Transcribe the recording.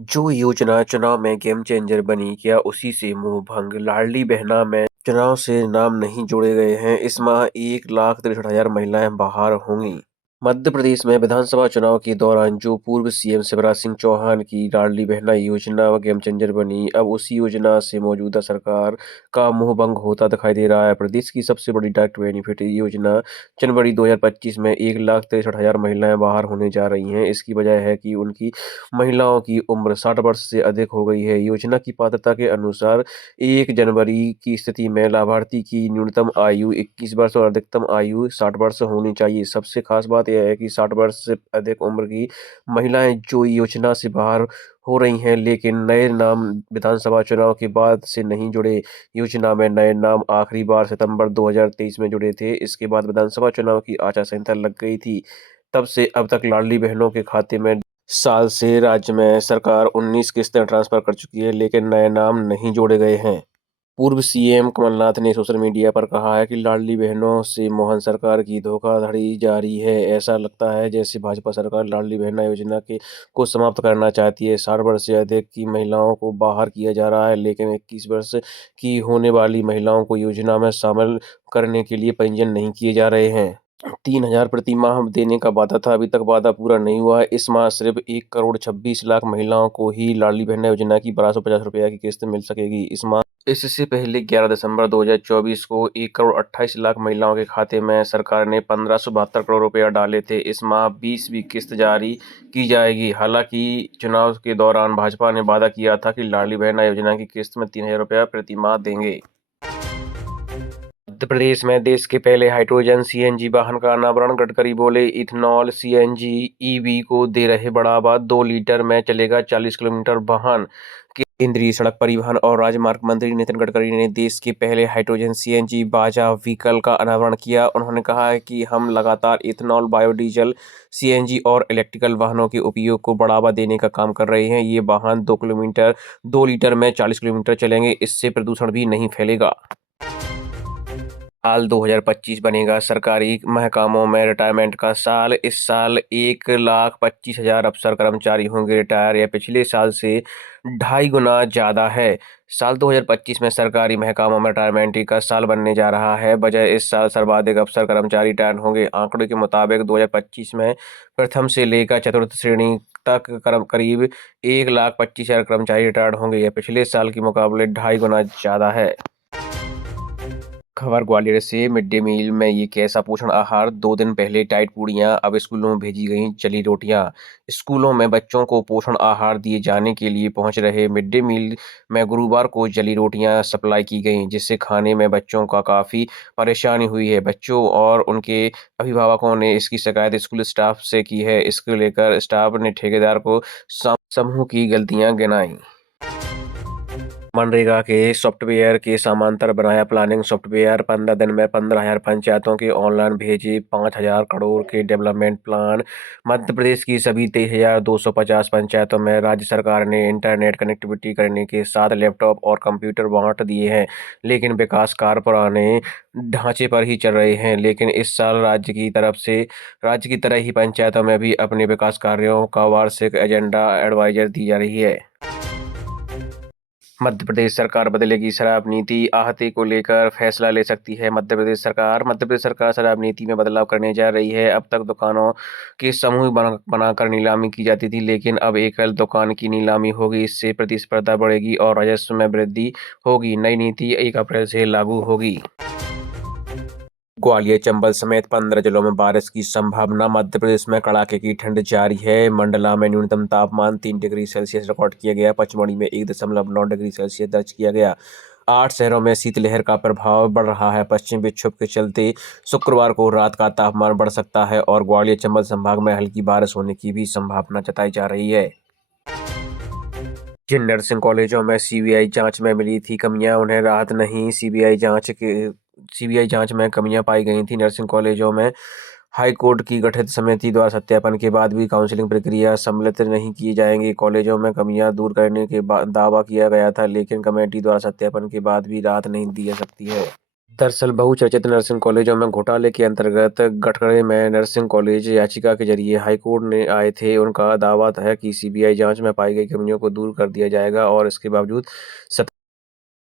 जो योजना चुनाव में गेम चेंजर बनी, क्या उसी से मोहभंग? लाडली बहना में चुनाव से नाम नहीं जोड़े गए हैं। इस माह 1,63,000 महिलाएं बाहर होंगी। मध्य प्रदेश में विधानसभा चुनाव के दौरान जो पूर्व सीएम शिवराज सिंह चौहान की लाडली बहना योजना गेम चेंजर बनी, अब उसी योजना से मौजूदा सरकार का मोहभंग होता दिखाई दे रहा है। प्रदेश की सबसे बड़ी डायरेक्ट बेनिफिट योजना जनवरी 2025 में 1,63,000 महिलाएं बाहर होने जा रही हैं। इसकी वजह है कि उनकी महिलाओं की उम्र 60 वर्ष से अधिक हो गई है। योजना की पात्रता के अनुसार 1 जनवरी की स्थिति में लाभार्थी की न्यूनतम आयु 21 वर्ष और अधिकतम आयु 60 वर्ष होनी चाहिए। सबसे खास बात यह है कि 60 वर्ष से अधिक उम्र की महिलाएं जो योजना से बाहर हो रही हैं, लेकिन नए नाम विधानसभा चुनाव के बाद से नहीं जुड़े। योजना में नए नाम आखिरी बार सितंबर 2023 में जुड़े थे। इसके बाद विधानसभा चुनाव की आचार संहिता लग गई थी। तब से अब तक लाडली बहनों के खाते में साल से राज्य में सरकार 19 किस्तें ट्रांसफर कर चुकी है, लेकिन नए नाम नहीं जोड़े गए हैं। पूर्व सीएम कमलनाथ ने सोशल मीडिया पर कहा है कि लाडली बहनों से मोहन सरकार की धोखाधड़ी जारी है। ऐसा लगता है जैसे भाजपा सरकार लाडली बहना योजना के को समाप्त करना चाहती है। 60 वर्ष से अधिक की महिलाओं को बाहर किया जा रहा है, लेकिन 21 वर्ष की होने वाली महिलाओं को योजना में शामिल करने के लिए पंजीयन नहीं किए जा रहे हैं। 3,000 प्रति माह देने का वादा था, अभी तक वादा पूरा नहीं हुआ है। इस माह सिर्फ 1,26,00,000 महिलाओं को ही लाडली बहना योजना की 1,250 रुपये की किस्त मिल सकेगी। इस माह इससे पहले 11 दिसंबर 2024 को 1,28,00,000 महिलाओं के खाते में सरकार ने 1,572 करोड़ रुपया डाले थे। इस माह 20वीं किस्त जारी की जाएगी। हालांकि चुनाव के दौरान भाजपा ने वादा किया था कि लाडली बहना योजना की किस्त में 3,000 रुपया प्रति माह देंगे। मध्य प्रदेश में देश के पहले हाइड्रोजन सीएनजी वाहन का अनावरण। गडकरी बोले, इथेनॉल सीएनजी ईवी को दे रहे बढ़ावा, 2 लीटर में चलेगा 40 किलोमीटर वाहन। केंद्रीय सड़क परिवहन और राजमार्ग मंत्री नितिन गडकरी ने देश के पहले हाइड्रोजन सीएनजी बाजा व्हीकल का अनावरण किया। उन्होंने कहा है कि हम लगातार इथेनॉल, बायोडीजल, सीएनजी और इलेक्ट्रिकल वाहनों के उपयोग को बढ़ावा देने का काम कर रहे हैं। ये वाहन 2 लीटर में 40 किलोमीटर चलेंगे। इससे प्रदूषण भी नहीं फैलेगा। साल 2025 बनेगा सरकारी महकमों में रिटायरमेंट का साल। इस साल 1,25,000 अफसर कर्मचारी होंगे रिटायर। यह पिछले साल से 2.5 गुना ज़्यादा है। साल 2025 में सरकारी महकमों में रिटायरमेंट का साल बनने जा रहा है। वजह इस साल सर्वाधिक अफसर कर्मचारी रिटायर होंगे। आंकड़े के मुताबिक 2025 में प्रथम से लेकर चतुर्थ श्रेणी तक करीब 1,25,000 कर्मचारी रिटायर्ड होंगे। यह पिछले साल के मुकाबले 2.5 गुना ज़्यादा है। खबर ग्वालियर से। मिड डे मील में ये कैसा पोषण आहार? 2 दिन पहले टाइट पूड़ियाँ, अब स्कूलों में भेजी गईं जली रोटियां। स्कूलों में बच्चों को पोषण आहार दिए जाने के लिए पहुंच रहे मिड डे मील में गुरुवार को जली रोटियां सप्लाई की गईं, जिससे खाने में बच्चों का काफ़ी परेशानी हुई है। बच्चों और उनके अभिभावकों ने इसकी शिकायत स्कूल स्टाफ से की है। इसको लेकर स्टाफ ने ठेकेदार को समूह की गलतियां गिनाई। मनरेगा के सॉफ्टवेयर के समांतर बनाया प्लानिंग सॉफ्टवेयर। 15 दिन में 15,000 पंचायतों के ऑनलाइन भेजे 5,000 करोड़ के डेवलपमेंट प्लान। मध्य प्रदेश की सभी 23,250 पंचायतों में राज्य सरकार ने इंटरनेट कनेक्टिविटी करने के साथ लैपटॉप और कंप्यूटर बांट दिए हैं, लेकिन विकास कार्य पुराने ढांचे पर ही चल रहे हैं। लेकिन इस साल राज्य की तरह ही पंचायतों में भी अपने विकास कार्यों का वार्षिक एजेंडा एडवाइजर दी जा रही है। मध्य प्रदेश सरकार बदलेगी शराब नीति, आहते को लेकर फैसला ले सकती है मध्य प्रदेश सरकार शराब नीति में बदलाव करने जा रही है। अब तक दुकानों के समूह बनाकर नीलामी की जाती थी, लेकिन अब एकल दुकान की नीलामी होगी। इससे प्रतिस्पर्धा बढ़ेगी और राजस्व में वृद्धि होगी। नई नीति 1 अप्रैल से लागू होगी। ग्वालियर, चंबल समेत 15 जिलों में बारिश की संभावना। मध्य प्रदेश में कड़ाके की ठंड जारी है। मंडला में न्यूनतम तापमान 3 डिग्री सेल्सियस रिकॉर्ड किया गया। पचमढ़ी में 1.9 डिग्री सेल्सियस दर्ज किया गया। 8 शहरों में शीतलहर का प्रभाव बढ़ रहा है। पश्चिमी विक्षोभ के चलते शुक्रवार को रात का तापमान बढ़ सकता है और ग्वालियर चंबल संभाग में हल्की बारिश होने की भी संभावना जताई जा रही है। जिन नर्सिंग कॉलेजों में सीबीआई जांच में मिली थी कमियां, उन्हें राहत नहीं। सीबीआई जांच में कमियां पाई गई थी। नर्सिंग कॉलेजों में हाई कोर्ट की गठित समिति द्वारा सत्यापन के बाद भी काउंसलिंग प्रक्रिया सम्मिलित नहीं की जाएंगी। कॉलेजों में कमियां दूर करने के दावा किया गया था, लेकिन कमेटी द्वारा सत्यापन के बाद भी राहत नहीं दी जा सकती है। दरअसल बहुचर्चित नर्सिंग कॉलेजों में घोटाले के अंतर्गत गठगड़े में नर्सिंग कॉलेज याचिका के जरिए हाईकोर्ट ने आए थे। उनका दावा है कि सीबीआई जांच में पाई गई कमियों को दूर कर दिया जाएगा और इसके बावजूद